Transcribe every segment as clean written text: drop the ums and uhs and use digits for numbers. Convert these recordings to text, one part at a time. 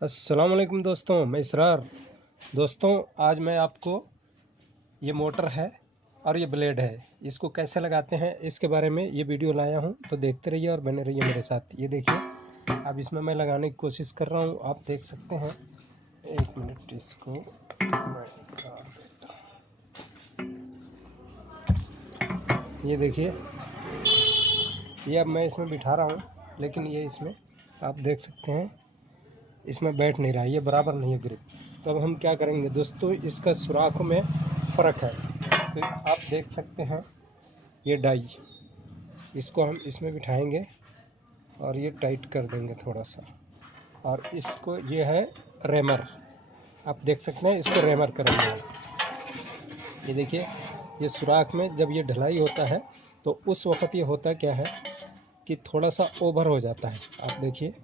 अस्सलाम वालेकुम दोस्तों, मैं इसरार। दोस्तों, आज मैं आपको ये मोटर है और ये ब्लेड है, इसको कैसे लगाते हैं इसके बारे में ये वीडियो लाया हूँ। तो देखते रहिए और बने रहिए मेरे साथ। ये देखिए, अब इसमें मैं लगाने की कोशिश कर रहा हूँ, आप देख सकते हैं। एक मिनट, इसको मैं निकाल देता हूँ। ये देखिए, ये अब मैं इसमें बिठा रहा हूँ, लेकिन ये इसमें आप देख सकते हैं, इसमें बैठ नहीं रहा है, ये बराबर नहीं है ग्रिप। तो अब हम क्या करेंगे दोस्तों, इसका सुराखों में फ़र्क है। तो आप देख सकते हैं, ये डाई, इसको हम इसमें बिठाएंगे और ये टाइट कर देंगे थोड़ा सा। और इसको, ये है रेमर, आप देख सकते हैं, इसको रेमर करेंगे। ये देखिए, ये सुराख में जब ये ढलाई होता है तो उस वक़्त ये होता क्या है कि थोड़ा सा ओवर हो जाता है। आप देखिए,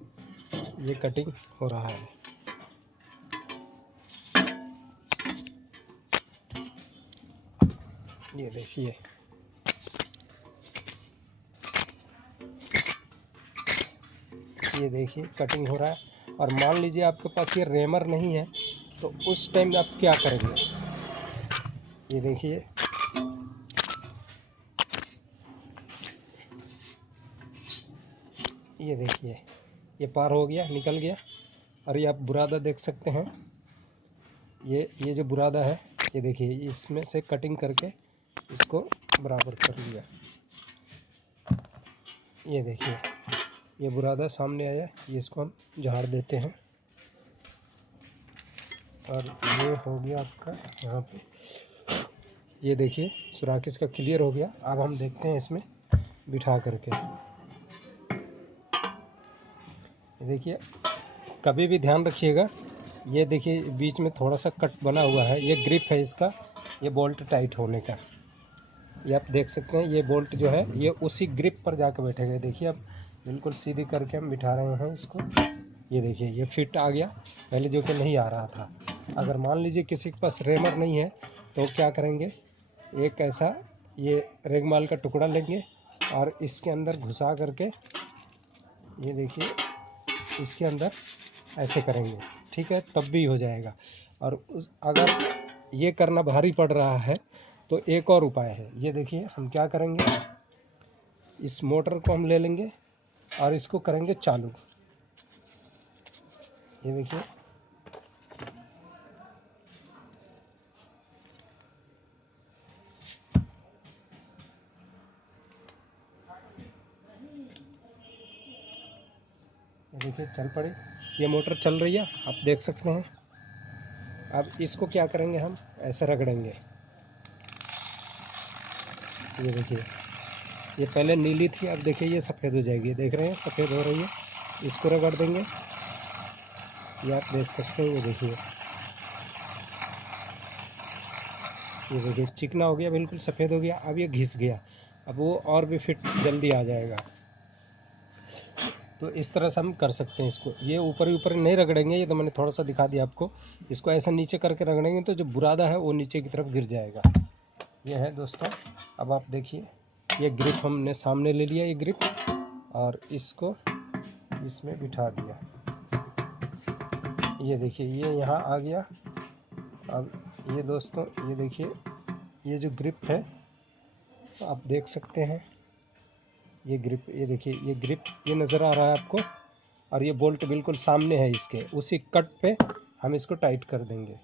ये कटिंग हो रहा है। ये देखिए, ये देखिए कटिंग हो रहा है। और मान लीजिए आपके पास ये रेमर नहीं है, तो उस टाइम आप क्या करेंगे। ये देखिए, ये देखिए, ये पार हो गया, निकल गया। और ये आप बुरादा देख सकते हैं, ये जो बुरादा है, ये देखिए, इसमें से कटिंग करके इसको बराबर कर लिया। ये देखिए, ये बुरादा सामने आया, ये इसको हम झाड़ देते हैं। और ये हो गया आपका यहाँ पे। ये देखिए, सुराख इसका क्लियर हो गया। अब हम देखते हैं इसमें बिठा करके। ये देखिए, कभी भी ध्यान रखिएगा, ये देखिए बीच में थोड़ा सा कट बना हुआ है, ये ग्रिप है इसका, ये बोल्ट टाइट होने का। ये आप देख सकते हैं, ये बोल्ट जो है ये उसी ग्रिप पर जाकर बैठेगा। देखिए, अब बिल्कुल सीधी करके हम बिठा रहे हैं इसको। ये देखिए, ये फिट आ गया, पहले जो कि नहीं आ रहा था। अगर मान लीजिए किसी के पास रेमर नहीं है तो क्या करेंगे, एक ऐसा ये रेगमाल का टुकड़ा लेंगे और इसके अंदर घुसा करके, ये देखिए, इसके अंदर ऐसे करेंगे, ठीक है, तब भी हो जाएगा। और अगर ये करना भारी पड़ रहा है तो एक और उपाय है। ये देखिए, हम क्या करेंगे, इस मोटर को हम ले लेंगे और इसको करेंगे चालू। ये देखिए, चल पड़ी, ये मोटर चल रही है, आप देख सकते हैं। अब इसको क्या करेंगे, हम ऐसे रगड़ेंगे। ये देखिए, ये पहले नीली थी, अब देखिए ये सफ़ेद हो जाएगी। देख रहे हैं, सफ़ेद हो रही है। इसको रगड़ देंगे, ये आप देख सकते हैं। ये देखिए चिकना हो गया, बिल्कुल सफ़ेद हो गया। अब ये घिस गया, अब वो और भी फिट जल्दी आ जाएगा। तो इस तरह से हम कर सकते हैं इसको। ये ऊपर ही ऊपर नहीं रगड़ेंगे, ये तो मैंने थोड़ा सा दिखा दिया आपको। इसको ऐसा नीचे करके रगड़ेंगे तो जो बुरादा है वो नीचे की तरफ गिर जाएगा। ये है दोस्तों। अब आप देखिए, ये ग्रिप हमने सामने ले लिया, ये ग्रिप, और इसको इसमें बिठा दिया। ये देखिए, ये यहाँ आ गया। अब ये दोस्तों, ये देखिए, ये जो ग्रिप है आप देख सकते हैं, ये ग्रिप, ये देखिए, ये ग्रिप ये नज़र आ रहा है आपको। और ये बोल्ट बिल्कुल सामने है इसके, उसी कट पे हम इसको टाइट कर देंगे।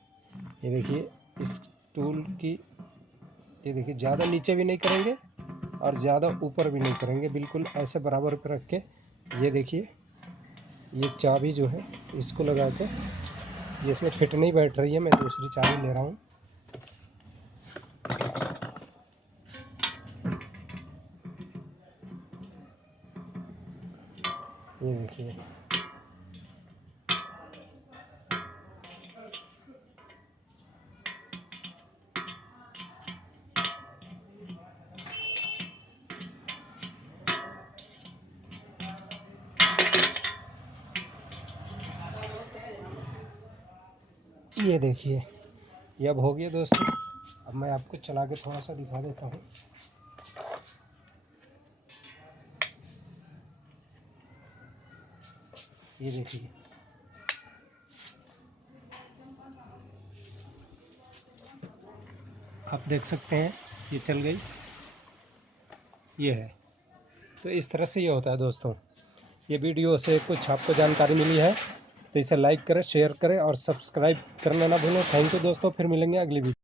ये देखिए, इस टूल की, ये देखिए, ज़्यादा नीचे भी नहीं करेंगे और ज़्यादा ऊपर भी नहीं करेंगे, बिल्कुल ऐसे बराबर पे रख के। ये देखिए, ये चाबी जो है इसको लगा के, ये इसमें फिट नहीं बैठ रही है, मैं दूसरी चाबी ले रहा हूँ। ये देखिए, ये देखिए, ये अब हो गया दोस्तों। अब मैं आपको चला के थोड़ा सा दिखा देता हूँ। ये देखिए, आप देख सकते हैं ये चल गई, ये है। तो इस तरह से ये होता है दोस्तों। ये वीडियो से कुछ आपको जानकारी मिली है तो इसे लाइक करें, शेयर करें और सब्सक्राइब करना ना भूलें। थैंक यू दोस्तों, फिर मिलेंगे अगली वीडियो।